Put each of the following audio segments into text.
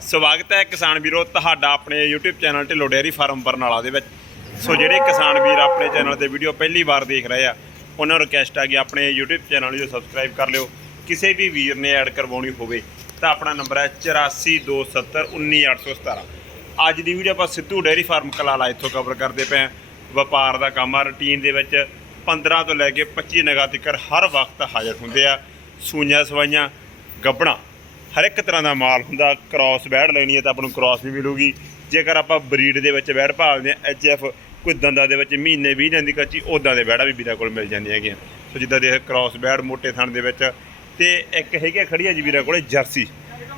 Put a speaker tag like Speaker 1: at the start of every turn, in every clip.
Speaker 1: ਸਵਾਗਤ ਹੈ ਕਿਸਾਨ ਵੀਰੋ ਤੁਹਾਡਾ ਆਪਣੇ YouTube channel Dhillon dairy farm Barnala ਦੇ ਵਿੱਚ। ਸੋ ਜਿਹੜੇ ਕਿਸਾਨ ਵੀਰ ਆਪਣੇ ਚੈਨਲ ਤੇ ਵੀਡੀਓ ਪਹਿਲੀ ਵਾਰ ਦੇਖ ਰਹੇ ਆ, ਉਹਨਾਂ ਨੂੰ ਰਿਕਵੈਸਟ ਆ ਕਿ ਆਪਣੇ YouTube ਚੈਨਲ ਨੂੰ ਸਬਸਕ੍ਰਾਈਬ ਕਰ ਲਿਓ। ਕਿਸੇ ਵੀ ਵੀਰ ਨੇ ਐਡ ਕਰਵਾਉਣੀ ਹੋਵੇ ਤਾਂ ਆਪਣਾ ਨੰਬਰ ਹੈ 8427191817 ਅੱਜ ਦੀ ਵੀਡੀਓ ਆਪਾਂ ਸਿੱਧੂ ਡੇਅਰੀ ਫਾਰਮ ਕਲਾਲਾ ਇੱਥੋਂ ਕਵਰ ਕਰਦੇ ਪਏ ਹਾਂ। ਵਪਾਰ ਦਾ ਕੰਮ ਆ ਰੁਟੀਨ ਦੇ ਵਿੱਚ 15 ਤੋਂ ਲੈ ਕੇ 25 ਨਗਾਂ ਤੱਕ ਹਰ ਵਕਤ ਹਾਜ਼ਰ ਹੁੰਦੇ ਆ। ਸੂਈਆਂ ਸਵਾਈਆਂ, ਗੱਬਣਾ। ਹਰ ਇੱਕ ਤਰ੍ਹਾਂ ਦਾ ਮਾਲ ਹੁੰਦਾ ਕ੍ਰਾਸ ਬੈੜ ਲੈਣੀ ਹੈ ਤਾਂ ਆਪਾਂ ਨੂੰ ਕ੍ਰਾਸ ਵੀ ਮਿਲੂਗੀ। ਜੇਕਰ ਆਪਾਂ ਬਰੀਡ ਦੇ ਵਿੱਚ ਬੈੜ ਭਾਲਦੇ ਆ ਐਚਐਫ ਕੋਈ ਦੰਦਾਂ ਦੇ ਵਿੱਚ ਮਹੀਨੇ 20 ਦਿਨ ਦੀ ਕੱਚੀ ਉਦਾਂ ਦੇ ਬੈੜਾ ਵੀ ਵੀਰਾਂ ਕੋਲ ਮਿਲ ਜਾਂਦੀਆਂ ਹੈਗੀਆਂ। ਸੋ ਜਿੱਦਾਂ ਦੇਖ ਕ੍ਰਾਸ ਬੈੜ ਮੋਟੇ ਥਣ ਦੇ ਵਿੱਚ ਤੇ ਇੱਕ ਹੈਗੀ ਖੜੀ ਆ ਜੀ ਵੀਰਾਂ ਕੋਲੇ ਜਰਸੀ।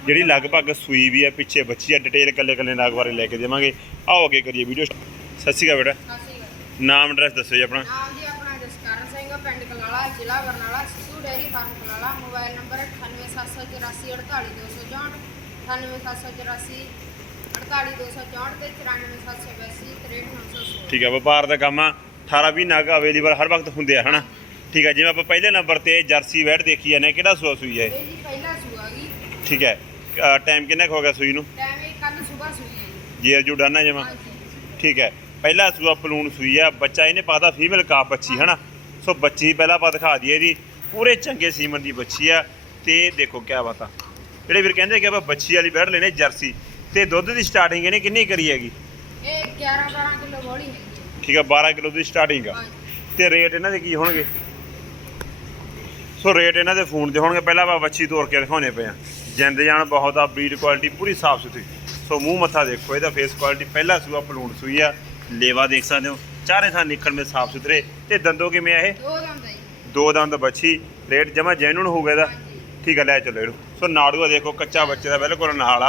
Speaker 1: ਜਿਹੜੀ ਲਗਭਗ ਸੂਈ ਵੀ ਹੈ ਪਿੱਛੇ ਬੱਚੀ ਆ ਡਿਟੇਲ ਕੱਲੇ ਕੱਲੇ ਨਾਗ ਬਾਰੇ ਲੈ ਕੇ ਦੇਵਾਂਗੇ। ਆਓ ਅੱਗੇ ਕਰੀਏ ਵੀਡੀਓ ਸਤਿ ਸ਼੍ਰੀ ਅਕਾਲ ਬੇਟਾ। ਨਾਮ ਐਡਰੈਸ ਦੱਸੋ ਜੀ ਆਪਣਾ।
Speaker 2: ਨਾਮ ਜੀ ਆਪਣਾ ਜਸਕਰਨ ਸਿੰਘ ਪਿੰਡ ਕਲਾਲਾ ਜ਼ਿਲ੍ਹਾ Barnala dairy farm Kalala mobile number 9874844264 987484 48264 ਤੇ 9472836916
Speaker 1: ਠੀਕ ਹੈ ਵਪਾਰ ਦਾ ਕੰਮ ਆ। 18 20 ਨਗ ਅਵੇਲੇਬਲ ਹਰ ਵਕਤ ਹੁੰਦੇ ਆ ਹਨਾ? ਠੀਕ ਹੈ ਜਿਵੇਂ ਆਪਾਂ ਪਹਿਲੇ ਨੰਬਰ ਤੇ ਜਰਸੀ ਵੈਟ ਦੇਖੀ ਜਾਂਦੇ ਕਿਹੜਾ ਸੂਆ ਸੂਈ ਹੈ ਇਹ?
Speaker 2: ਇਹ ਜੀ ਪਹਿਲਾ ਸੂਆ ਗਈ
Speaker 1: ਠੀਕ ਹੈ ਟਾਈਮ ਕਿੰਨਾ ਹੋ ਗਿਆ ਸੂਈ ਨੂੰ?
Speaker 2: ਟਾਈਮ ਇਹ ਕੱਲ ਸਵੇਰ ਸੂਈ ਹੈ ਜੀ।
Speaker 1: ਜੇਰ ਜੂ ਜਮਾ। ਠੀਕ ਹੈ ਪਹਿਲਾ ਸੂਆ ਪਲੂਣ ਸੂਈ ਆ ਬੱਚਾ ਇਹਨੇ ਪਾਤਾ ਫੀਮੇਲ ਕਾਪ ਬੱਚੀ ਹਨਾ? ਸੋ ਬੱਚੀ ਪਹਿਲਾਂ ਆਪਾਂ ਦਿਖਾ ਦਈਏ ਇਹਦੀ। ਪੂਰੇ ਚੰਗੇ ਸੀਮਨ ਦੀ ਬੱਚੀ ਆ ਤੇ ਦੇਖੋ ਕਿਆ ਬਾਤ ਆ। ਜਿਹੜੇ ਵੀਰ ਕਹਿੰਦੇ ਕਿ ਆਪਾਂ ਬੱਚੀ ਵਾਲੀ ਬੈੜ ਲੈਣੇ ਜਰਸੀ ਤੇ ਦੁੱਧ ਦੀ ਸਟਾਰਟਿੰਗ ਇਹਨੇ ਕਿੰਨੀ ਕਰੀ ਹੈਗੀ?
Speaker 2: ਇਹ 11 12 ਕਿਲੋ ਬੋਲੀ ਹੈ।
Speaker 1: ਠੀਕ ਹੈ 12 ਕਿਲੋ ਦੀ ਸਟਾਰਟਿੰਗ ਆ। ਤੇ ਰੇਟ ਇਹਨਾਂ ਦੇ ਕੀ ਹੋਣਗੇ? ਸੋ ਰੇਟ ਇਹਨਾਂ ਦੇ ਫੋਨ ਦੇ ਹੋਣਗੇ ਪਹਿਲਾਂ ਆਪਾਂ ਵੱਛੀ ਤੋੜ ਕੇ ਦਿਖਾਉਣੇ ਪਏ ਆ। ਜਿੰਦ ਜਾਨ ਬਹੁਤ ਆ ਬਰੀਡ ਕੁਆਲਿਟੀ ਪੂਰੀ ਸਾਫ਼ ਸੁਥਰੀ। ਸੋ ਮੂੰਹ ਮੱਥਾ ਦੇਖੋ ਇਹਦਾ ਫੇਸ ਕੁਆਲਿਟੀ ਪਹਿਲਾ ਸੂਆ ਪਲੂਣ ਸੂਈ ਆ। ਲੇਵਾ ਦੇਖ ਸਕਦੇ ਹੋ ਚਾਰੇ ਥਾਂ ਨਿਕਲ ਮੇ ਸਾਫ਼ ਸੁਥਰੇ। ਤੇ ਦੰਦੋ ਕਿਵੇਂ ਆ ਇਹ?
Speaker 2: ਦੋ ਦੰਦ
Speaker 1: ਦੋ ਦੰਦ ਬੱਛੀ ਰੇਟ ਜਮਾ ਜੈਨੂਨ ਹੋ ਗਿਆ
Speaker 2: ਹਾਂਜੀ
Speaker 1: ਠੀਕ ਹੈ ਲੈ ਚੱਲੋ ਇਹਨੂੰ। ਸੋ ਨਾੜੂਆ ਦੇਖੋ ਕੱਚਾ ਬੱਚੇ ਦਾ ਬਿਲਕੁਲ ਨਾਲ।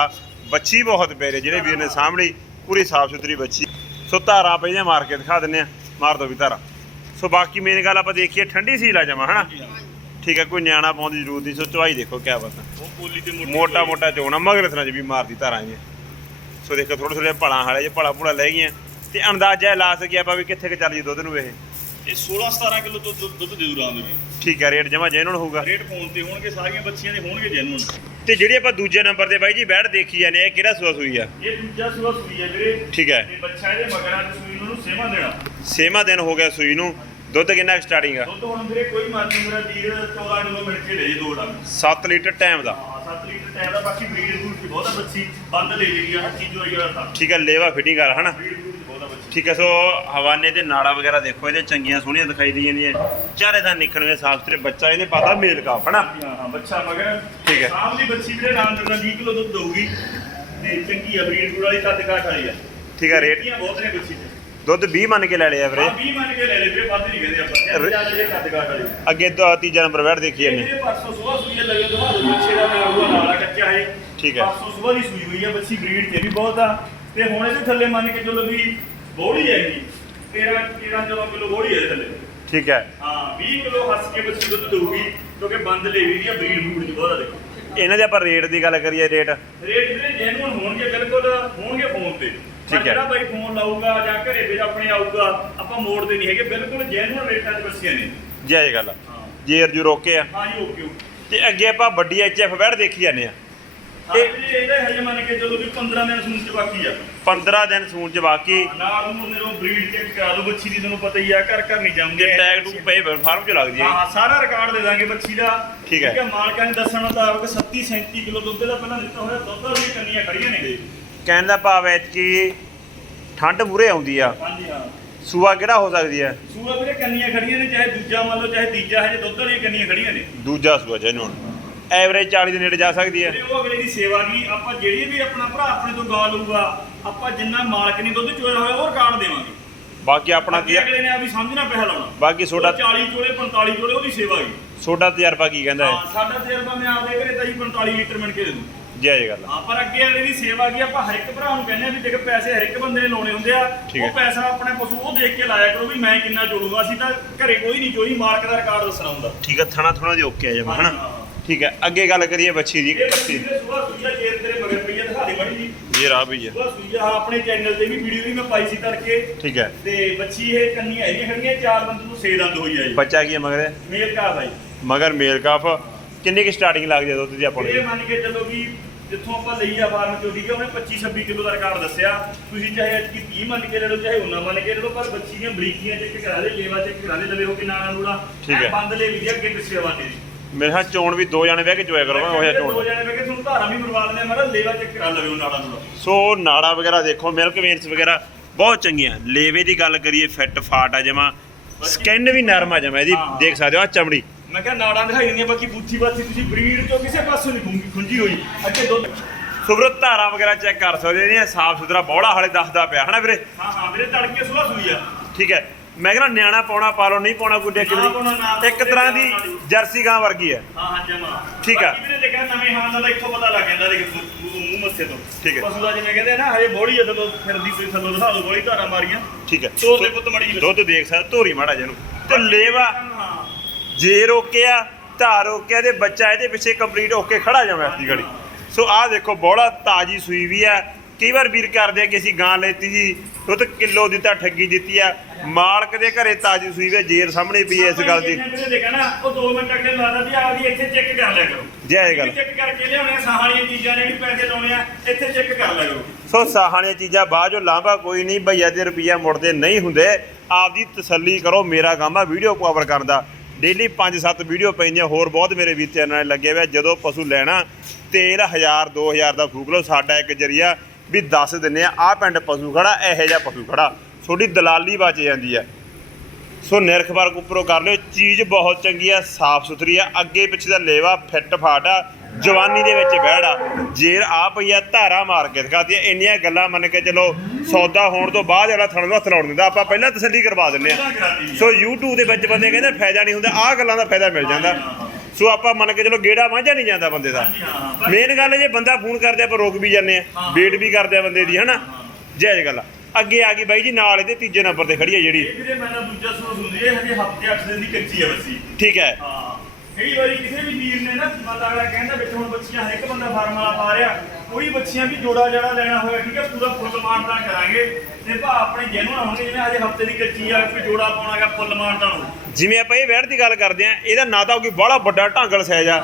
Speaker 1: ਬੱਚੀ ਬਹੁਤ ਪਿਆਰੀ ਜਿਹੜੇ ਵੀਰ ਨੇ ਸਾਹਮਣੇ ਪੂਰੀ ਸਾਫ਼ ਸੁਥਰੀ ਬੱਚੀ ਸੋ ਧਾਰਾਂ ਪਈਆਂ ਮਾਰ ਕੇ ਦਿਖਾ ਦਿੰਨੇ ਆ ਮਾਰ ਦੋ ਵੀ ਧਾਰਾਂ। ਸੋ ਬਾਕੀ ਮੇਨ ਗੱਲ ਆਪਾਂ ਦੇਖੀਏ ਠੰਡੀ ਸੀ ਲਾ ਜਮਾ ਹਨਾ? ਠੀਕ ਹੈ ਕੋਈ ਨਿਆਣਾ ਪਾਉਣ ਦੀ ਜ਼ਰੂਰਤ ਨਹੀਂ। ਸੋ ਚਵਾਈ ਦੇਖੋ ਕਿਆ ਬਾਤ
Speaker 3: ਪੋਲੀ ਤੇ ਮੋਟੀ
Speaker 1: ਮੋਟਾ ਚੋਣਾ ਮਗਰ ਥਣਾ ਚ ਵੀ ਮਾਰਦੀ ਧਾਰਾਂ ਇਹ ਸੋ ਦੇਖੋ ਥੋੜੇ ਥੋੜੇ ਪਲਾਂ ਵਾਲੇ ਜੇ ਪਲਾ ਪੂਲਾ ਲੈ ਗਈਆਂ। ਤੇ ਅੰਦਾਜ਼ਾ ਲਾ ਸਕਿਆ ਆਪਾਂ ਵੀ ਕਿੱਥੇ ਕਿ ਚੱਲ ਜੀ ਦੁੱਧ ਨੂੰ ਇਹ।
Speaker 3: ਇਹ 16 17 ਕਿਲੋ ਦੁੱਧ ਦੁੱਧ ਦੇ ਦੂ ਰਾਮ ਦੇ
Speaker 1: ਠੀਕ ਹੈ ਰੇਟ ਜਮਾ ਜੈਨੂਨ ਹੋਊਗਾ।
Speaker 3: ਰੇਟ ਫੋਨ ਤੇ ਹੋਣਗੇ ਸਾਰੀਆਂ ਬੱਚੀਆਂ ਦੇ ਹੋਣਗੇ ਜੈਨੂਨ
Speaker 1: ਤੇ ਜਿਹੜੀ ਆਪਾਂ ਦੂਜੇ ਨੰਬਰ ਤੇ ਬਾਈ ਜੀ ਬੈਠ ਦੇਖੀ ਜਾਂਦੇ ਆ ਇਹ ਕਿਹੜਾ ਸੂਆ ਸੂਈ ਆ?
Speaker 3: ਇਹ ਦੂਜਾ ਸੂਆ ਸੂਈ ਹੈ ਵੀਰੇ।
Speaker 1: ਠੀਕ ਹੈ
Speaker 3: ਤੇ ਬੱਚਾ ਇਹਦੇ ਮਗਰਾਂ ਚ ਸੂਈ ਨੂੰ ਸੇਵਾ ਦੇਣਾ।
Speaker 1: ਛੇਵਾਂ ਦਿਨ ਹੋ ਗਿਆ ਸੂਈ ਨੂੰ। ਦੁੱਧ ਕਿੰਨਾ ਸਟਾਰਟਿੰਗ ਆ?
Speaker 3: ਦੁੱਧ ਹੁਣ ਵੀਰੇ ਕੋਈ ਮਰਜ਼ੀ ਮੇਰਾ ਵੀਰ 14 ਕਿਲੋ ਮਿਲ ਕੇ ਲੈ ਜੇ ਦੋ ਡੰਗ
Speaker 1: 7 ਲੀਟਰ ਟਾਈਮ ਦਾ।
Speaker 3: ਹਾਂ 7 ਲੀਟਰ ਟਾਈਮ ਦਾ ਬਾਕੀ ਬਰੀਡ ਬੂਡ ਦੀ ਬਹੁਤਾ ਬੱਚੀ ਬੰਦ ਲੈ ਜੇਗੀ ਹਰ ਚੀਜ਼ ਹੋਈ ਤਾਂ।
Speaker 1: ਠੀਕ ਹੈ ਲੇਵਾ ਫਿਟਿੰਗ ਕਰ ਹਨਾ?
Speaker 3: ਬਰੀਡ ਦੀ
Speaker 1: ਠੀਕ ਹੈ ਸੋ ਹਵਾਨੇ ਤੇ ਨਾੜਾ ਵਗੈਰਾ ਦੇਖੋ ਇਹਦੇ ਚੰਗੀਆਂ ਸੋਹਣੀਆਂ ਦਿਖਾਈ ਦੀ ਜਾਂਦੀਆਂ ਚਾਰੇ ਦਾ ਨਿਕਲਵੇਂ ਸਾਫ਼ ਸੁਥਰੇ ਬੱਚਾ ਇਹਨੇ ਪਾਤਾ ਮੇਲ ਕਾਫ ਹਨਾ?
Speaker 3: ਹਾਂ ਹਾਂ ਬੱਚਾ ਮਗਰ
Speaker 1: ਠੀਕ ਹੈ।
Speaker 3: ਸ਼ਾਮ ਦੀ ਬੱਚੀ ਵੀਰੇ ਨਾਲ 20 ਕਿਲੋ ਦੁੱਧ ਦਊਗੀ। ਤੇ ਚੰਗੀ ਆ ਬਰੀਡ ਬੂਡ ਵਾਲੀ ਕੱਦ ਕਾਠ ਵਾਲੀ ਆ।
Speaker 1: ਠੀਕ ਹੈ ਰੇਟ?
Speaker 3: ਬਹੁਤ ਨੇ ਬੱਚੀ ਤੇ
Speaker 1: ਦੁੱਧ 20 ਮੰਨ ਕੇ ਲੈ ਲਿਆ ਵੀਰੇ।
Speaker 3: ਹਾਂ 20 ਮੰਨ ਕੇ ਲੈ ਲੈ ਵੀਰੇ ਵੱਧ ਨਹੀਂ ਕਹਿੰਦੇ ਆਪਾਂ।
Speaker 1: ਅੱਗੇ ਤੋਂ ਤੀਜਾ ਨੰਬਰ ਬੈਠ ਦੇਖੀ ਜਾਂਦੇ
Speaker 3: ਇਹਦੇ ਪਰਸੋਂ ਸੁਬਾਹ ਸੂਈ ਹੈ ਲੱਗੇ ਦਵਾ ਦੋ ਬੱਚੇ ਦਾ ਨਾਮ ਉਹ ਨਾਲਾ ਕੱਚਾ ਹੈ।
Speaker 1: ਠੀਕ ਹੈ।
Speaker 3: ਪਰਸੋਂ ਸੁਬਾਹ ਦੀ ਸੂਈ ਹੋਈ ਹੈ ਬੱਚੀ ਬਰੀਡ ਤੇ ਵੀ ਬਹੁਤ ਆ। ਤੇ ਹੁਣ ਇਹਦੇ ਥੱਲੇ ਮੰਨ ਕੇ ਚਲੋ ਵੀ ਬੋੜੀ ਹੈਗੀ 13 13 14 ਕਿਲੋ ਬੋੜੀ ਹੈ ਇਹਦੇ ਥੱਲੇ।
Speaker 1: ਠੀਕ ਹੈ।
Speaker 3: ਹਾਂ 20 ਕਿਲੋ ਹੱਸ ਕੇ ਬੱਚੀ ਦੁੱਧ ਦਊਗੀ ਕਿਉਂਕਿ ਬੰਦ ਲੈ ਵੀ ਦੀ ਆ ਬਰੀਡ ਬੂਡ ਦੀ ਬਹੁਤ ਦੇਖੋ।
Speaker 1: ਇਹਨਾਂ ਦੇ ਆਪਾਂ ਰੇਟ ਦੀ ਗੱਲ ਕਰੀਏ ਰੇਟ
Speaker 3: ਰੇਟ ਵੀਰੇ ਜੈਨੂਨ ਹੋਣਗੇ ਬਿਲਕੁਲ ਹੋਣਗੇ ਫੋਨ ਤੇ।
Speaker 1: ਠੀਕ ਹੈ।
Speaker 3: ਜਿਹੜਾ ਬਾਈ ਫੋਨ ਲਾਊਗਾ ਜਾਂ ਘਰੇ ਵੀ ਆਪਣੇ ਆਊਗਾ ਆਪਾਂ ਮੋੜਦੇ ਨਹੀਂ ਹੈਗੇ ਬਿਲਕੁਲ ਜੈਨੂਨ ਰੇਟਾਂ 'ਚ ਬੱਚੀਆਂ ਨੇ।
Speaker 1: ਜਾਇਜ਼ ਗੱਲ। ਜੇਰ ਜੂ ਰੋਕੇ ਆ।
Speaker 3: ਹਾਂ ਜੀ ਓਕੇ
Speaker 1: ਤੇ ਅੱਗੇ ਆਪਾਂ ਵੱਡੀ ਐਚਐਫ ਬੈਠ ਦੇਖੀ ਜਾਂਦੇ ਆ।
Speaker 3: ਇਹ ਇਹਦਾ ਹਜੇ ਮੰਨ ਕੇ ਚਲੋ ਵੀ 15 ਦਿਨ ਸੂਣ ਚ ਬਾਕੀ ਆ।
Speaker 1: 15 ਦਿਨ ਸੂਣ ਚ ਬਾਕੀ।
Speaker 3: ਨਾਲ ਨੂੰ ਮੇਰੇ ਬਰੀਡ ਚੈੱਕ ਕਰਾ ਲਓ ਬੱਚੀ ਦੀ ਤੁਹਾਨੂੰ ਪਤਾ ਹੀ ਆ ਘਰ ਘਰ ਨਹੀਂ
Speaker 1: ਜੇ
Speaker 3: ਜਾਉਂਗੇ
Speaker 1: ਟੈਗ ਟੂ ਪਏ ਫਾਰਮ ਚ ਲੱਗਦੀ ਹੈ
Speaker 3: ਹਾਂ ਸਾਰਾ ਰਿਕਾਰਡ ਦੇ ਦਾਂਗੇ ਬੱਚੀ ਦਾ।
Speaker 1: ਠੀਕ ਹੈ।
Speaker 3: ਮਾਲਕਾਂ ਨੇ ਦੱਸਣ ਮੁਤਾਬਕ 37 37 ਕਿਲੋ ਦੁੱਧ ਦਾ ਪਹਿਲਾਂ ਦਿੱਤਾ ਹੋਇਆ ਦੁੱਧ ਵਾਲੀ ਕੰਨੀਆਂ ਖੜੀਆਂ ਨੇ।
Speaker 1: ਕਹਿਣ ਦਾ ਭਾਵ ਹੈ ਕਿ ਠੰਡ ਮੂਰੇ ਆਉਂਦੀ ਆ।
Speaker 3: ਹਾਂਜੀ ਹਾਂ।
Speaker 1: ਸੂਆ ਕਿਹੜਾ ਹੋ ਸਕਦੀ ਹੈ?
Speaker 3: ਸੂਆ ਵੀਰੇ ਕੰਨੀਆਂ ਖੜੀਆਂ ਨੇ ਚਾਹੇ ਦੂਜਾ ਮੰਨ ਲਓ ਚਾਹੇ ਤੀਜਾ ਹਜੇ ਦੁੱਧ ਵਾਲੀਆਂ ਕੰਨੀਆਂ ਖੜੀਆਂ ਨੇ।
Speaker 1: ਦੂਜਾ ਸੂਆ ਜੈਨੂਨ ਐਵਰੇਜ 40 ਦੇ ਨੇੜੇ ਜਾ ਸਕਦੀ ਹੈ।
Speaker 3: ਤੇ ਉਹ ਅਗਲੇ ਦੀ ਸੇਵਾ ਕੀ? ਆਪਾਂ ਜਿਹੜੀ ਵੀ ਆਪਣਾ ਭਰਾ ਆਪਣੇ ਤੋਂ ਗਾਂ ਲਊਗਾ ਆਪਾਂ ਜਿੰਨਾ ਮਾਲਕ ਨੇ ਦੁੱਧ ਚੋਇਆ ਹੋਇਆ ਉਹ ਰਿਕਾਰਡ ਦੇਵਾਂਗੇ।
Speaker 1: ਬਾਕੀ ਆਪਣਾ ਕੀ
Speaker 3: ਅੱਗੇ
Speaker 1: ਆ?
Speaker 3: ਅਗਲੇ ਨੇ ਆ ਵੀ ਸਮਝਣਾ ਪੈਸਾ ਲਾਉਣਾ।
Speaker 1: ਬਾਕੀ
Speaker 3: ਤੁਹਾਡਾ
Speaker 1: ਤੁਹਾਡਾ
Speaker 3: 40 ਚੋਲੇ 45 ਚੋਲੇ ਉਹਦੀ ਸੇਵਾ ਹੀ
Speaker 1: ਤੁਹਾਡਾ ਤਜਰਬਾ ਕੀ ਕਹਿੰਦਾ ਹੈ?
Speaker 3: ਹਾਂ ਸਾਡਾ ਤਜਰਬਾ ਮੈਂ ਆਪਦੇ ਘਰੇ ਤਾਂ ਜੀ 45 ਲੀਟਰ ਮਿਣ ਕੇ ਦੇ। ਦੂੰ
Speaker 1: ਜਾਇਜ਼ ਗੱਲ। ਆ।
Speaker 3: ਹਾਂ ਪਰ ਅੱਗੇ ਵਾਲੇ ਦੀ ਸੇਵਾ ਕੀ ਆਪਾਂ ਹਰ ਇੱਕ ਭਰਾ ਨੂੰ ਕਹਿੰਦੇ ਆ ਵੀ ਦੇਖ ਪੈਸੇ ਹਰ ਇੱਕ ਬੰਦੇ ਨੇ ਲਾਉਣੇ ਹੁੰਦੇ ਆ। ਉਹ ਪੈਸਾ ਆਪਣੇ ਪਸ਼ੂ ਉਹ ਦੇਖ ਕੇ ਲਾਇਆ ਕਰੋ ਵੀ ਮੈਂ ਕਿੰਨਾ ਜੋੜੂਗਾ। ਅਸੀਂ ਤਾਂ ਘਰੇ ਕੋਈ ਨਹੀਂ ਚੋਈ ਮਾਲਕ ਦਾ ਰਿਕਾਰਡ ਦੱਸਣਾ ਹੁੰਦਾ।
Speaker 1: ਠੀਕ ਹੈ ਥਣਾ ਥਣਾ ਦੀ ਓਕੇ ਆ ਜਮਾ ਹਨਾ। ਠੀਕ ਹੈ ਅੱਗੇ ਗੱਲ ਕਰੀਏ ਬੱਚੀ ਦੀ
Speaker 3: ਇਹ
Speaker 1: ਕੱਤੀ
Speaker 3: ਬੱਚੀ ਦੇ ਸੁਬਾਹ ਸੂਈਆ ਜੇਰ ਤੇਰੇ ਮਗਰ ਪਈ ਆ ਦਿਖਾ ਦੇ ਬੜੀ ਜੀ।
Speaker 1: ਇਹ ਰਾਹ ਵੀ ਹੈ
Speaker 3: ਸੁਬਾਹ ਸੂਈਆ ਹਾਂ ਆਪਣੇ ਚੈਨਲ ਤੇ ਵੀ ਵੀਡੀਓ ਵੀ ਮੈਂ ਪਾਈ ਸੀ ਤੜਕੇ।
Speaker 1: ਠੀਕ ਹੈ।
Speaker 3: ਤੇ ਬੱਚੀ ਇਹ ਕੰਨੀਆਂ ਹੈਗੀਆਂ ਖੜੀਆਂ ਚਾਰ ਦੰਦ ਨੂੰ ਛੇ ਦੰਦ ਹੋਈ ਆ ਜੀ।
Speaker 1: ਬੱਚਾ ਕੀ ਹੈ ਮਗਰ?
Speaker 3: ਮੇਲ ਕਾ ਬਾਈ
Speaker 1: ਮਗਰ ਮੇਲ ਕਾਫ। ਕਿੰਨੀ ਕੀ ਸਟਾਰਟਿੰਗ ਲੱਗਦੀ ਹੈ ਦੁੱਧ ਦੀ ਆਪਾਂ
Speaker 3: ਇਹ
Speaker 1: ਨੂੰ
Speaker 3: ਮੰਨ ਕੇ ਚੱਲੋ ਵੀ ਜਿੱਥੋਂ ਆਪਾਂ ਲਈ ਆ ਫਾਰਮ ਚੋਂ ਠੀਕ ਹੈ ਉਹਨੇ 25 26 ਕਿਲੋ ਦਾ ਰਿਕਾਰਡ ਦੱਸਿਆ। ਤੁਸੀਂ ਚਾਹੇ ਅੱਜ ਕੀ 30 ਮੰਨ ਕੇ ਲੈ ਲਓ ਚਾਹੇ ਉਹਨਾਂ ਮੰਨ ਕੇ ਲੈ ਲਓ ਪਰ ਬੱਚੀ ਦੀਆਂ ਬਰੀਕੀਆਂ ਚੈੱਕ ਕਰਾ ਦੇ ਲੇਵਾ ਚੈੱਕ ਕਰਾ ਦੇ ਲਵੇ ਹੋ ਕਿ ਨਾਣਾ ਨੂੜਾ।
Speaker 1: ਠੀਕ ਹੈ।
Speaker 3: ਐਨ ਬੰਦ ਲੈ ਵੀ ਅੱਗੇ ਪਿੱਛੇ ਆਵਾਂਗੇ
Speaker 1: ਮੇਰੇ ਹਾਂ ਚੋਣ ਵੀ ਦੋ ਜਾਣੇ ਬਹਿ ਕੇ ਜੋਇਆ ਕਰੋ ਉਹ ਜਿਹਾ
Speaker 3: ਦੋ
Speaker 1: ਚੋਣ
Speaker 3: ਜਣੇ ਕਿ ਤੁਹਾਨੂੰ ਧਾਰਾਂ ਵੀ ਮਰਵਾ ਆ ਮਰਾ ਲੇਵਾ ਚੈੱਕ ਕਰਾ ਲਵੇ ਉਹ ਨਾੜਾ ਨੂੜਾ
Speaker 1: ਸੋ ਨਾੜਾ ਵਗੈਰਾ ਦੇਖੋ ਮਿਲਕ ਵੇਨਸ ਵਗੈਰਾ ਬਹੁਤ ਚੰਗੀਆਂ। ਲੇਵੇ ਦੀ ਗੱਲ ਕਰੀਏ ਫਿੱਟ ਫਾਟ ਆ ਜਮਾ। ਸਕਿਨ ਵੀ ਨਰਮ ਆ ਜਮਾ ਇਹਦੀ
Speaker 3: ਹਾਂ।
Speaker 1: ਦੇਖ ਸਕਦੇ ਹੋ ਆ ਚਮੜੀ।
Speaker 3: ਮੈਂ ਕਿਹਾ ਨਾੜਾਂ ਦਿਖਾਈ ਦਿੰਦੀਆਂ ਬਾਕੀ ਬੂਥੀ ਬਾਥੀ ਤੁਸੀਂ ਬਰੀਡ ਚੋਂ ਕਿਸੇ ਪਾਸੋਂ ਨਹੀਂ ਖੁੰਗੀ ਖੁੰਜੀ ਹੋਈ। ਅੱਗੇ ਦੁੱਧ
Speaker 1: ਸੁਬਰਤ ਧਾਰਾ ਵਗੈਰਾ ਚੈੱਕ ਕਰ ਸਕਦੇ ਨੇ ਸਾਫ਼ ਸੁਥਰਾ ਬੌੜਾ ਹਾਲੇ ਦੱਸਦਾ ਪਿਆ ਹਨਾ ਵੀਰੇ?
Speaker 3: ਹਾਂ ਹਾਂ ਵੀਰੇ ਤੜਕੇ ਸੁਬਾਹ ਸੂਈ ਆ।
Speaker 1: ਠੀਕ ਹੈ। ਮੈਂ ਕਹਿੰਦਾ ਨਿਆਣਾ ਪਾਉਣਾ ਪਾ ਲਓ ਨਹੀਂ ਪਾਉਣਾ ਕੋਈ ਡੇਕ
Speaker 3: ਨਾ ਪਾਉਣਾ, ਨਾ
Speaker 1: ਨਹੀਂ ਇੱਕ ਤਰ੍ਹਾਂ ਦੀ ਜਰਸੀ ਗਾਂ ਵਰਗੀ ਹੈ।
Speaker 3: ਹਾਂ ਹਾਂ ਜਮਾ।
Speaker 1: ਠੀਕ ਆ।
Speaker 3: ਬਾਕੀ ਵੀਰੇ ਦੇਖਿਆ ਨਵੇਂ ਹਾਂ ਦਾ ਇੱਥੋਂ ਪਤਾ ਲੱਗ ਜਾਂਦਾ ਦੇਖ ਮੂੰਹ ਮੂੰਹ ਮੱਥੇ ਤੋਂ।
Speaker 1: ਠੀਕ ਹੈ।
Speaker 3: ਪਸ਼ੂ ਦਾ ਜਿਵੇਂ ਕਹਿੰਦੇ ਆ ਨਾ ਹਜੇ ਬੋੜੀ ਜਦੋਂ ਫਿਰਦੀ ਕੋਈ ਥੱਲੋਂ ਦਿਖਾ ਦੋ ਬੋੜੀ ਧਾਰਾ ਮਾਰੀਆਂ।
Speaker 1: ਠੀਕ ਹੈ।
Speaker 3: ਤੋਰ ਦੇ ਪੁੱਤ ਮੜੀ
Speaker 1: ਦੁੱਧ ਦੇਖ ਸਕਦੇ ਧੋਰੀ ਮਾੜਾ ਜਿਹਨੂੰ ਤੇ ਲੇਵਾ।
Speaker 3: ਹਾਂ।
Speaker 1: ਜੇ ਰੋਕਿਆ ਧਾਰ ਰੋਕਿਆ ਤੇ ਬੱਚਾ ਇਹਦੇ ਪਿੱਛੇ ਕੰਪਲੀਟ ਹੋ ਕੇ ਖੜਾ ਜਾਵੇ ਆਪਣੀ ਗੜੀ। ਸੋ ਆਹ ਦੇਖੋ ਬੋੜਾ ਤਾਜੀ ਸੂਈ ਵੀ ਆ ਕਈ ਵਾਰ ਵੀਰ ਕਰਦੇ ਆ ਕਿ ਅਸੀਂ ਗਾਂ ਲੈਤੀ ਸੀ ਦੁੱਧ ਕਿਲੋ ਦੀ ਤਾਂ ਠੱਗੀ ਦਿੱਤੀ ਆ। ਮਾਲਕ ਦੇ ਘਰੇ ਤਾਜੀ ਸੂਈ ਵੀ ਜੇਰ ਸਾਹਮਣੇ ਪਈ ਐ ਇਸ ਗੱਲ ਦੀ।
Speaker 3: ਵੀਰੇ ਨਾ ਉਹ 2 ਮਿੰਟ ਅੱਗੇ ਲਾਦਾ ਵੀ ਆਪਦੀ ਇੱਥੇ ਚੈੱਕ ਕਰ ਲਿਆ ਕਰੋ।
Speaker 1: ਜੈ ਇਹ ਗੱਲ।
Speaker 3: ਚੈੱਕ ਕਰਕੇ ਲਿਆਉਣੇ ਆ ਸਾਹ ਵਾਲੀਆਂ ਚੀਜ਼ਾਂ ਨੇ ਵੀ ਪੈਸੇ ਲਾਉਣੇ ਆ ਇੱਥੇ ਚੈੱਕ ਕਰ ਲਿਆ ਕਰੋ।
Speaker 1: ਸੋ ਸਾਹਾਂ ਦੀਆਂ ਚੀਜ਼ਾਂ ਬਾਅਦ ਲਾਂਭਾ ਕੋਈ ਨਹੀਂ ਭਈਆ ਦੇ ਰੁਪਈਆ ਮੁੜਦੇ ਨਹੀਂ ਹੁੰਦੇ। ਆਪਦੀ ਤਸੱਲੀ ਕਰੋ ਮੇਰਾ ਕੰਮ ਆ ਵੀਡੀਓ ਕਵਰ ਕਰਨ ਦਾ। ਡੇਲੀ 5-7 ਵੀਡੀਓ ਪੈਂਦੀਆਂ ਹੋਰ ਬਹੁਤ ਮੇਰੇ ਵੀ ਚੈਨਲ ਲੱਗੇ ਹੋਏ ਆ। ਜਦੋਂ ਪਸ਼ੂ ਲੈਣਾ ਤੇਲ 1000 2000 ਦਾ ਫੂਕ ਲਓ ਸਾਡਾ ਇੱਕ ਜਰੀਆ ਵੀ ਦੱਸ ਦਿੰਨੇ ਆ ਆਹ ਪਿੰਡ ਪਸ਼ੂ ਖੜਾ ਇਹੋ ਜਿਹਾ ਪਸ਼ੂ ਖੜਾ। ਤੁਹਾਡੀ ਦਲਾਲੀ ਬਚ ਜਾਂਦੀ ਆ। ਸੋ ਨਿਰਖ ਵਰਗ ਉੱਪਰੋਂ ਕਰ ਲਿਓ ਚੀਜ਼ ਬਹੁਤ ਚੰਗੀ ਆ ਸਾਫ਼ ਸੁਥਰੀ ਆ ਅੱਗੇ ਪਿੱਛੇ ਦਾ ਲੇਵਾ ਫਿੱਟ ਫਾਟ ਆ ਜਵਾਨੀ ਦੇ ਵਿੱਚ ਬਹਿੜਾ ਜੇਰ ਆ ਪਈ ਆ ਧਾਰਾ ਮਾਰ ਕੇ ਦਿਖਾਤੀ ਆ ਇੰਨੀਆਂ ਗੱਲਾਂ ਮੰਨ ਕੇ ਚਲੋ ਸੌਦਾ ਹੋਣ ਤੋਂ ਬਾਅਦ ਜਿਹੜਾ ਥਣ ਨੂੰ ਹੱਥ ਲਾਉਣ ਦਿੰਦਾ ਆਪਾਂ ਪਹਿਲਾਂ ਤਸੱਲੀ ਕਰਵਾ ਦਿੰਨੇ ਆ। ਸੋ YouTube ਦੇ ਵਿੱਚ ਬੰਦੇ ਕਹਿੰਦੇ ਫਾਇਦਾ ਨਹੀਂ ਹੁੰਦਾ ਆਹ ਗੱਲਾਂ ਦਾ ਫਾਇਦਾ ਮਿਲ ਜਾਂਦਾ। ਸੋ ਆਪਾਂ ਮੰਨ ਕੇ ਚਲੋ ਗੇੜਾ ਵਾਂਝਾ ਨਹੀਂ ਜਾਂਦਾ ਬੰਦੇ ਦਾ।
Speaker 3: ਹਾਂ
Speaker 1: ਮੇਨ ਗੱਲ ਜੇ ਬੰਦਾ ਫੋਨ ਕਰਦੇ ਆਪਾਂ ਰੋਕ ਵੀ ਜਾਂਦੇ ਆ
Speaker 3: ਹਾਂ।
Speaker 1: ਵੇਟ ਵੀ ਕਰਦੇ ਆ ਬੰਦੇ ਦੀ ਹਨਾ? ਜਾਇਜ਼ ਗੱਲ ਆ। ਅੱਗੇ ਆ ਗਈ ਬਾਈ ਜੀ ਨਾਲ ਇਹਦੇ ਤੀਜੇ ਨੰਬਰ ਤੇ ਖੜੀ ਆ ਜਿਹੜੀ।
Speaker 3: ਇਹ ਵੀਰੇ ਮੈਂ ਦੂਜਾ ਸੂਸ ਹੁੰਦੀ ਹੈ ਹਜੇ ਹਫ਼ਤੇ 8 ਦਿਨ ਦੀ ਕੱਚੀ ਆ ਬੱਸੀ।
Speaker 1: ਠੀਕ ਹੈ।
Speaker 3: ਹਾਂ। ਕਈ ਵਾਰੀ ਕਿਸੇ ਵੀ ਵੀਰ ਨੇ ਨਾ ਮਤਲਬ ਅਗਲਾ ਕਹਿੰਦਾ ਵਿੱਚ ਹੁਣ ਬੱਚੀਆਂ ਹਰ ਇੱਕ ਬੰਦਾ ਫਾਰਮ ਵਾਲਾ ਪਾ ਰਿਹਾ ਕੋਈ ਬੱਚੀਆਂ ਵੀ ਜੋੜਾ ਜੜਾ ਲੈਣਾ ਹੋਇਆ ਠੀਕ ਹੈ ਪੂਰਾ ਫੁੱਲ ਮਾਨਦਾਨ ਕਰਾਂਗੇ। ਤੇ ਭਾ ਆਪਣੇ ਜੈਨੂਨ ਹੋਣਗੇ ਜਿਵੇਂ ਹਜੇ ਹਫ਼ਤੇ ਦੀ ਕੱਚੀ ਆ ਕੋਈ ਜੋੜਾ ਪਾਉਣਾਗਾ ਫੁੱਲ ਮਾਨਦਾਨ ਹੋਊ
Speaker 1: ਜਿਵੇਂ ਆਪਾਂ ਇਹ ਵੈੜ ਦੀ ਗੱਲ ਕਰਦੇ ਆ ਇਹਦਾ ਨਾ ਤਾਂ ਕੋਈ ਬੜਾ ਵੱਡਾ ਢਾਂਗਲ ਸਾਈਜ਼ ਆ।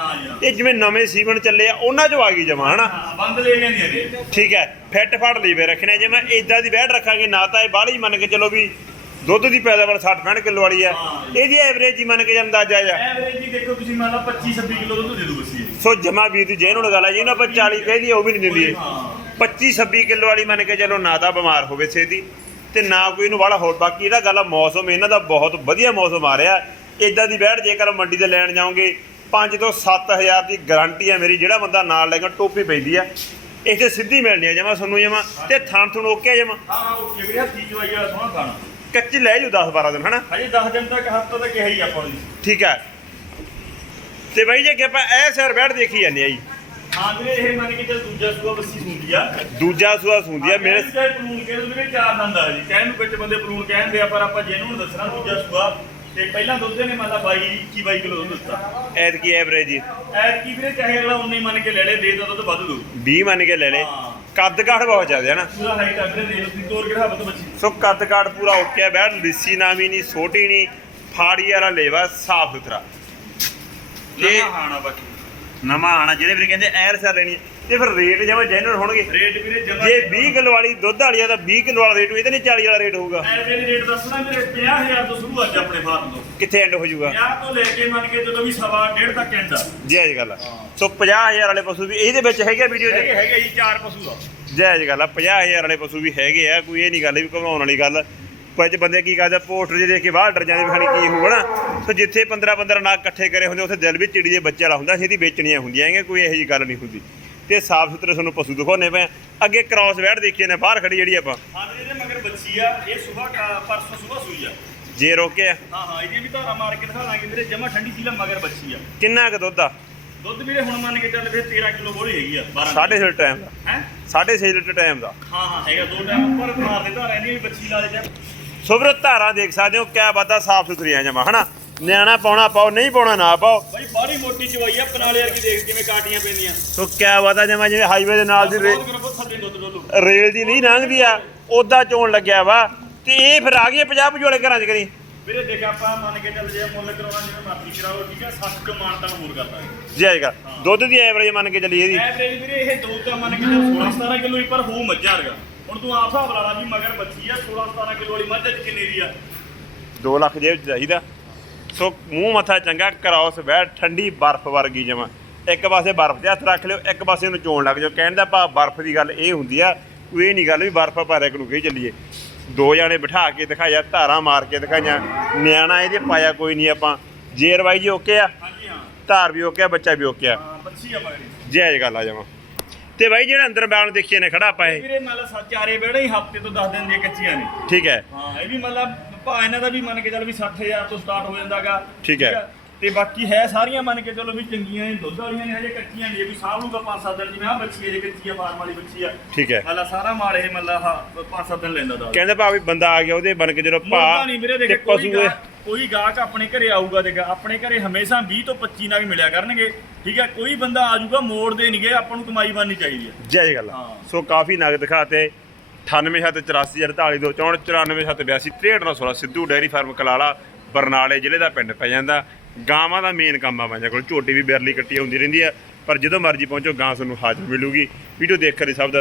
Speaker 1: ਇਹ ਜਿਵੇਂ ਨਵੇਂ ਸੀਮਨ ਚੱਲੇ ਆ ਉਹਨਾਂ ਚੋਂ ਆ ਗਈ ਜਮਾ ਹਨਾ?
Speaker 3: ਬੰਦ ਲੈ ਲੈਂਦੀਆਂ ਨੇ।
Speaker 1: ਠੀਕ ਹੈ ਫਿੱਟ ਫੜ ਲੀਵੇ ਰੱਖਣੇ ਜੇ ਮੈਂ ਇਦਾਂ ਦੀ ਵੈੜ ਰੱਖਾਂਗੇ ਨਾ ਤਾਂ ਇਹ ਬਾਹਲੀ ਮੰਨ ਕੇ ਚਲੋ ਵੀ ਦੁੱਧ ਦੀ ਪੈਦਾਵਾਰ 60 65 ਕਿਲੋ ਵਾਲੀ ਆ
Speaker 3: ਹਾਂ।
Speaker 1: ਇਹਦੀ ਐਵਰੇਜ ਹੀ ਮੰਨ ਕੇ ਚੱਲ ਅੰਦਾਜ਼ਾ ਜਾ
Speaker 3: ਐਵਰੇਜ ਜੀ ਦੇਖੋ ਤੁਸੀਂ ਮੰਨ ਲਾ 25 26 ਕਿਲੋ ਦੁੱਧ ਦੇ ਦੂ ਬੱਸੀ
Speaker 1: ਸੋ ਜਮਾ ਵੀਰ ਦੀ ਜਿਹਨੂੰ ਗੱਲ ਆ ਜਿਹਨੂੰ ਆਪਾਂ 40 ਕਹਦੀ ਉਹ ਵੀ ਨਹੀਂ ਦਿੰਦੀ ਇਹ।
Speaker 3: ਹਾਂ।
Speaker 1: 25 26 ਕਿਲੋ ਵਾਲੀ ਮੰਨ ਕੇ ਚਲੋ ਨਾ ਤਾਂ ਬਿਮਾਰ ਹੋਵੇ ਛੇਤੀ ਤੇ ਨਾ ਕੋਈ ਇਹਨੂੰ ਵਾਲਾ ਹੋਰ। ਬਾਕੀ ਇਹਦਾ ਗੱਲ ਆ ਮੌਸਮ ਇਹਨਾਂ ਦਾ ਬਹੁਤ ਵਧੀਆ ਮੌਸਮ ਆ ਰਿਹਾ। ਇਦਾਂ ਦੀ ਬੈੜ ਜੇਕਰ ਮੰਡੀ ਤੇ ਲੈਣ ਜਾਓਗੇ 5 ਤੋਂ 7000 ਦੀ ਗਾਰੰਟੀ ਹੈ ਮੇਰੀ ਜਿਹੜਾ ਬੰਦਾ ਨਾਲ ਲੈਗਾ ਟੋਪੀ ਪੈਂਦੀ ਆ। ਇੱਥੇ ਸਿੱਧੀ ਮਿਲਣੀ ਆ ਜਮਾ ਤੁਹਾਨੂੰ ਜਮਾ ਤੇ ਥਣ ਥਣ ਓਕੇ ਜਮਾ।
Speaker 3: ਹਾਂ ਓਕੇ ਵੀਰੇ ਹੱਥੀ ਚਵਾਈ ਵਾਲਾ ਸੋਹਣਾ ਖਾਣਾ
Speaker 1: ਕੱਚੀ ਲੈ ਜੂ 10 12 ਦਿਨ ਹਨਾ?
Speaker 3: ਹਜੇ 10 ਦਿਨ ਤੱਕ ਹਫਤਾ ਤੱਕ ਇਹ ਹੀ ਆਪਾਂ ਨੂੰ
Speaker 1: ਠੀਕ ਹੈ। ਤੇ ਬਾਈ ਜੇ ਕਿ ਆਪਾਂ ਇਹ ਸਿਰ ਬੈੜ ਦੇਖੀ ਜਾਂਦੇ ਆ ਜੀ।
Speaker 3: ਹਾਂ ਵੀਰੇ ਇਹ ਮੰਨ ਕੇ ਚੱਲ ਦੂਜਾ ਸੂਆ ਬੱਸੀ ਹੁੰਦੀ ਆ।
Speaker 1: ਦੂਜਾ ਸੂਆ ਸੁੰਦੀ ਆ ਮੇਰੇ
Speaker 3: ਚਾਹੇ ਪਲੂਣ ਕਹਿੰਦੇ ਵੀਰੇ ਚਾਰ ਦੰਦ ਆ ਜੀ। ਕਹਿਣ ਨੂੰ ਵਿੱਚ ਬੰਦੇ ਪਲੂਣ ਕਹਿੰਦੇ ਆ ਪਰ ਆਪਾਂ ਜਿਹਨੂੰ ਦੱਸਣਾ ਦੂਜਾ ਸੂਆ ਤੇ ਪਹਿਲਾਂ ਦੁੱਧ ਨੇ ਮੰਨ ਲਾ 22 21 22 ਕਿਲੋ ਦੁੱਧ ਦਿੱਤਾ।
Speaker 1: ਐਤਕੀ ਐਵਰੇਜ ਜੀ।
Speaker 3: ਐਤ ਕੀ ਵੀਰੇ ਚਾਹੇ ਅਗਲਾ 19 ਮੰਨ ਕੇ ਲੈ ਲੈ ਦੇ ਤਾਂ ਦੁੱਧ ਵੱਧ ਦੂ।
Speaker 1: 20 ਮੰਨ ਕੇ ਲੈ ਲੈ।
Speaker 3: ਹਾਂ।
Speaker 1: ਕੱਦ ਕਾਠ ਬਹੁਤ ਜ਼ਿਆਦਾ ਹੈ ਨਾ।
Speaker 3: ਪੂਰਾ ਹਾਈਟ ਆ ਵੀਰੇ ਦੇ ਲਓ ਤੁਸੀਂ ਤੋਰ ਕੇ ਹੱਥ ਬੱਚੀ।
Speaker 1: ਸੋ ਕੱਦ ਕਾਠ ਪੂਰਾ ਓਕੇ ਆ ਬੈਠ ਲਿੱਸੀ ਨਾਮੀ ਨਹੀਂ ਛੋਟੀ ਨਹੀਂ ਫਾੜੀ ਵਾਲਾ ਲੇਵਾ ਸਾਫ਼ ਸੁਥਰਾ। ਤੇ
Speaker 3: ਬਾਕੀ।
Speaker 1: ਨਵਾਂ ਆਣਾ ਜਿਹੜੇ ਵੀਰੇ ਕਹਿੰਦੇ ਐਰ ਸਰ ਲੈਣੀ। ਤੇ ਫਿਰ ਰੇਟ ਜਿਵੇਂ ਜੈਨੂਅਲ ਹੋਣਗੇ।
Speaker 3: ਰੇਟ ਵੀਰੇ ਜਮਾ
Speaker 1: ਜੇ 20 ਕਿਲੋ ਵਾਲੀ ਦੁੱਧ ਵਾਲੀ ਆ ਤਾਂ 20 ਕਿਲੋ ਵਾਲਾ ਰੇਟ ਹੋਈ ਤੇ ਨਹੀਂ 40 ਵਾਲਾ ਰੇਟ ਹੋਊਗਾ।
Speaker 3: ਐਵਰੇਜ ਰੇਟ ਦੱਸਣਾ ਵੀਰੇ 50000 ਤੋਂ ਸ਼ੁਰੂ ਅੱਜ ਆਪਣੇ ਫਾਰਮ ਤੋਂ।
Speaker 1: ਕਿੱਥੇ ਐਂਡ ਹੋ ਜਾਊਗਾ?
Speaker 3: 50 ਤੋਂ ਲੈ ਕੇ ਮੰਨ ਕੇ ਜਦੋਂ ਵੀ ਸਵਾ ਡੇਢ ਤੱਕ ਐਂਡ ਆ।
Speaker 1: ਜਾਇਜ਼ ਗੱਲ ਆ। ਸੋ 50000 ਵਾਲੇ ਪਸ਼ੂ ਵੀ ਇਹਦੇ ਵਿੱਚ ਹੈਗੇ ਵੀਡੀਓ
Speaker 3: ਹੈਗੇ ਜੀ ਚਾਰ ਪਸ਼ੂ ਦਾ
Speaker 1: ਜਾਇਜ਼ ਗੱਲ ਆ 50000 ਵਾਲੇ ਪਸ਼ੂ ਵੀ ਹੈਗੇ ਆ ਕੋਈ ਇਹ ਨਹੀਂ ਗੱਲ ਵੀ ਘਬਰਾਉਣ ਵਾਲੀ ਗੱਲ। ਕੁਝ ਬੰਦੇ ਕੀ ਕਰਦੇ ਆ, ਪੋਸਟਰ ਜੇ ਦੇਖ ਕੇ ਬਾਹਰ ਡਰ ਜਾਂਦੇ ਖਾਣੀ ਕੀ ਹੋਊਗਾ ਨਾ। ਸੋ ਜਿੱਥੇ 15 15 ਨਾਗ ਇਕੱਠੇ ਕਰੇ ਹੁੰਦੇ ਉੱਥੇ ਦਿਲ ਵੀ ਚਿੜੀ ਦੇ ਬੱਚੇ ਵਾਲਾ ਹੁੰਦਾ ਛੇਤੀ ਵੇਚਣੀਆਂ ਹੁੰਦੀਆਂ ਹੈਗੀਆਂ ਕੋਈ ਇਹੋ ਜੀ ਗੱਲ ਨਹੀਂ ਹੁੰਦੀ। ਤੇ ਸਾਫ਼ ਸੁਥਰੇ ਤੁਹਾਨੂੰ ਪਸ਼ੂ ਦਿਖਾਉਣੇ ਪਏ ਆ। ਅੱਗੇ ਕ੍ਰਾਸ ਵੈੜ ਦੇਖੀਏ ਨੇ ਬਾਹਰ ਖੜੀ ਜਿਹੜੀ ਆਪਾਂ।
Speaker 3: ਹਾਂ ਵੀਰੇ ਇਹਦੇ ਮਗਰ ਬੱਚੀ ਆ ਇਹ ਸਵੇਰ ਪਰਸੋਂ ਸਵੇਰ ਸੂਈ ਆ।
Speaker 1: ਜੇ ਰੋਕੇ ਆ।
Speaker 3: ਹਾਂ ਹਾਂ ਇਹਦੀ ਵੀ ਧਾਰਾ ਮਾਰ ਕੇ ਦਿਖਾ ਲਾਂਗੇ ਵੀਰੇ ਜਮਾ ਠੰਡੀ ਸੀਲਾ ਮਗਰ ਬੱਚੀ ਆ।
Speaker 1: ਕਿੰਨਾ ਕੁ ਦੁੱਧ ਆ?
Speaker 3: ਦੁੱਧ ਵੀਰੇ ਹੁਣ ਮੰਨ ਕੇ ਚੱਲ ਵੀਰੇ 13 ਕਿਲੋ ਬੋਲੀ ਹੈਗੀ ਆ 12
Speaker 1: 6.5 ਲੀਟਰ ਟਾਈਮ ਦਾ।
Speaker 3: ਹੈ?
Speaker 1: 6.5 ਲੀਟਰ ਟਾਈਮ ਦਾ।
Speaker 3: ਹਾਂ ਹਾਂ ਹੈਗਾ ਦੋ ਟਾਈਮ ਉੱਪਰ ਮਾਰ ਦੇ ਧਾਰਾ ਇਹਦੀ ਵੀ ਬੱਚੀ ਲਾ ਦੇ।
Speaker 1: ਸੁਭਰ ਧਾਰਾਂ ਦੇਖ ਸਕਦੇ ਹੋ ਕਿਆ ਬਾਤਾਂ ਸਾਫ਼ ਸੁਥਰੀਆਂ ਜਮਾ ਹਨਾ? ਨਿਆਣਾ ਪਾਉਣਾ ਪਾਓ ਨਹੀਂ ਪਾਉਣਾ ਨਾ ਪਾਓ।
Speaker 3: ਬਾਈ ਬਾੜੀ ਮੋਟੀ ਚਵਾਈ ਆ ਪਨਾਲੇ ਵਰਗੀ ਦੇਖ ਕਿਵੇਂ ਕਾਟੀਆਂ ਪੈਂਦੀਆਂ।
Speaker 1: ਸੋ ਕਿਆ ਬਾਤਾਂ ਜਮਾ ਜਿਵੇਂ ਹਾਈਵੇ ਦੇ ਨਾਲ ਦੀ ਰੇ- ਰੇਲ ਦੀ ਨਹੀਂ ਲੰਘਦੀ ਆ ਉਦਾਂ ਚੋਣ ਲੱਗਿਆ ਵਾ। ਤੇ ਇਹ ਫਿਰ ਆ ਗਏ 50 ਪਜੋਲੇ ਘਰਾਂ 'ਚ ਕਰੀ।
Speaker 3: ਵੀਰੇ ਦੇਖ ਆਪਾਂ ਮੰਨ ਕੇ ਚੱਲ ਜੇ ਮੁੱਲ ਕਰਾਉਣਾ ਜਿਵੇਂ ਮਰਜ਼ੀ ਕਰਾਓ ਠੀਕ ਹੈ 60 ਚੋਂ ਮਾਨਤਾਨ ਹੋਰ ਕਰ ਦਾਂਗੇ
Speaker 1: ਜਾਏਗਾ ਦੁੱਧ ਦੀ ਐਵਰੇਜ ਮੰਨ ਕੇ ਚੱਲੀਏ ਇਹਦੀ।
Speaker 3: ਐਵਰੇਜ ਵੀਰੇ ਇਹ ਦੋ ਤਾਂ ਮੰਨ ਕੇ ਚੱਲ 16 17 ਕਿਲੋ ਹੀ ਪਰ ਹੋਊ ਮੱਝਾਂ ਵਰਗਾ। ਹੁਣ ਤੂੰ ਆਪ ਹਿਸਾਬ ਲਾ ਲਾ ਵੀ ਮਗਰ ਬੱਚੀ ਆ 16 17 ਕਿਲੋ ਵਾਲੀ ਮੱਝ ਅੱਜ ਕਿੰਨੇ ਦੀ ਆ?
Speaker 1: 2 ਲੱਖ 'ਚ ਚਾਹੀਦਾ। ਸੋ ਮੂੰਹ ਮੱਥਾ ਚੰਗਾ ਕਰਾਉਸ ਬਹਿ ਠੰਡੀ ਬਰਫ਼ ਵਰਗੀ ਜਮਾ। ਇੱਕ ਪਾਸੇ ਬਰਫ਼ ਤੇ ਹੱਥ ਰੱਖ ਲਿਓ ਇੱਕ ਪਾਸੇ ਉਹਨੂੰ ਚੋਣ ਲੱਗ ਜਾਓ। ਕਹਿਣ ਦਾ ਭਾਵ ਬਰਫ਼ ਦੀ ਗੱਲ ਇਹ ਹੁੰਦੀ ਆ ਕੋਈ ਇਹ ਨਹੀਂ ਗੱਲ ਵੀ ਬਰਫ਼ ਪਰ ਇੱਕ ਨੂੰ ਕਹੀ ਚੱਲੀਏ। ਦੋ ਜਾਣੇ ਬਿਠਾ ਕੇ ਦਿਖਾਇਆ ਧਾਰਾਂ ਮਾਰ ਕੇ ਦਿਖਾਈਆਂ। ਨਿਆਣਾ ਇਹਦੇ ਪਾਇਆ ਕੋਈ ਨਹੀਂ ਆਪਾਂ। ਜੇਰ ਬਾਈ ਜੀ ਓਕੇ ਆ?
Speaker 3: ਹਾਂਜੀ ਹਾਂ।
Speaker 1: ਧਾਰ ਵੀ ਓਕੇ ਆ ਬੱਚਾ ਵੀ ਓਕੇ ਆ?
Speaker 3: ਬੱਚੀ ਆ
Speaker 1: ਜਾਇਜ਼ ਗੱਲ ਆ ਜਮਾ। ਤੇ ਬਾਈ ਜਿਹੜਾ ਅੰਦਰ ਬੈਣ ਦੇਖੀਏ ਨੇ ਖੜਾ ਆਪਾਂ ਇਹ।
Speaker 3: ਵੀਰੇ ਮੰਨ ਲਾ ਸੱਤ ਚਾਰੇ ਬੇੜੇ ਹੀ ਹਫ਼ਤੇ ਤੋਂ 10 ਦਿਨ ਦੀਆਂ ਕੱਚੀਆਂ ਨੇ।
Speaker 1: ਠੀਕ ਹੈ।
Speaker 3: ਹਾਂ ਇਹ ਵੀ ਮਤਲਬ ਭਾ ਇਹਨਾਂ ਦਾ ਵੀ ਮੰਨ ਕੇ ਚੱਲ ਵੀ 60000 ਤੋਂ ਸਟਾਰਟ ਹੋ ਜਾਂਦਾਗਾ
Speaker 1: ਠੀਕ ਹੈ।
Speaker 3: ਤੇ ਬਾਕੀ ਹੈ ਸਾਰੀਆਂ ਮੰਨ ਕੇ ਚਲੋ ਵੀ ਚੰਗੀਆਂ ਨੇ ਦੁੱਧ ਵਾਲੀਆਂ ਨੇ ਹਜੇ ਕੱਚੀਆਂ ਨੇ ਵੀ ਸਾਂਭ ਲੂਗਾ 5-7 ਦਿਨ ਜਿਵੇਂ ਆ ਬੱਚੀ ਹੈ ਜੇ ਕੱਚੀ ਆ ਫਾਰਮ ਵਾਲੀ ਬੱਚੀ ਆ।
Speaker 1: ਠੀਕ ਹੈ।
Speaker 3: ਹਾਲਾ ਸਾਰਾ ਮਾਲ ਇਹ ਆਹ 5-7 ਦਿਨ ਲੈਂਦਾ ਦਾ
Speaker 1: ਕਹਿੰਦੇ ਭਾਵੇਂ ਬੰਦਾ ਆ ਗਿਆ ਉਹਦੇ ਬਣ ਕੇ ਜਦੋਂ ਭਾ
Speaker 3: ਨਹੀਂ ਵੀਰੇ
Speaker 1: ਤੇ
Speaker 3: ਦੇਖ ਕੋਈ
Speaker 1: ਪਸ਼ੂ
Speaker 3: ਗਾਹਕ ਕੋਈ ਗਾਹਕ ਆਪਣੇ ਘਰੇ ਆਊਗਾ ਦੇਗਾ ਆਪਣੇ ਘਰੇ ਹਮੇਸ਼ਾ 20 ਤੋਂ 25 ਨਾਲ ਵੀ ਮਿਲਿਆ ਕਰਨਗੇ ਠੀਕ ਹੈ। ਕੋਈ ਬੰਦਾ ਆ ਜਾਊਗਾ ਮੋੜ ਦੇ ਨਹੀਂਗੇ ਆਪਾਂ ਨੂੰ ਕਮਾਈ ਬਣਨੀ ਚਾਹੀਦੀ ਹੈ।
Speaker 1: ਜਾਇਜ਼ ਗੱਲ।
Speaker 3: ਹਾਂ।
Speaker 1: ਸੋ ਕਾਫੀ ਨਗ ਦਿਖਾਤੇ। 987484 9472 6316 ਸਿੱਧੂ ਡੈਰੀ ਫਾਰਮ ਕਲਾਲਾ ਬਰਨਾਲੇ ਜ਼ਿਲ੍ਹੇ ਦਾ ਪਿੰਡ ਪੈ ਜਾਂਦਾ। ਗਾਵਾਂ ਦਾ ਮੇਨ ਕੰਮ ਆ ਪੰਜਾਂ ਕੋਲ, ਝੋਟੀ ਵੀ ਬੈਰਲੀ ਕੱਟੀ ਹੁੰਦੀ ਰਹਿੰਦੀ ਆ, ਪਰ ਜਦੋਂ ਮਰਜ਼ੀ ਪਹੁੰਚੋ, ਗਾਂ ਤੁਹਾਨੂੰ ਹਾਜ਼ਰ ਮਿਲੂਗੀ। ਵੀਡੀਓ ਦੇਖ ਕੇ ਸਭ ਦਾ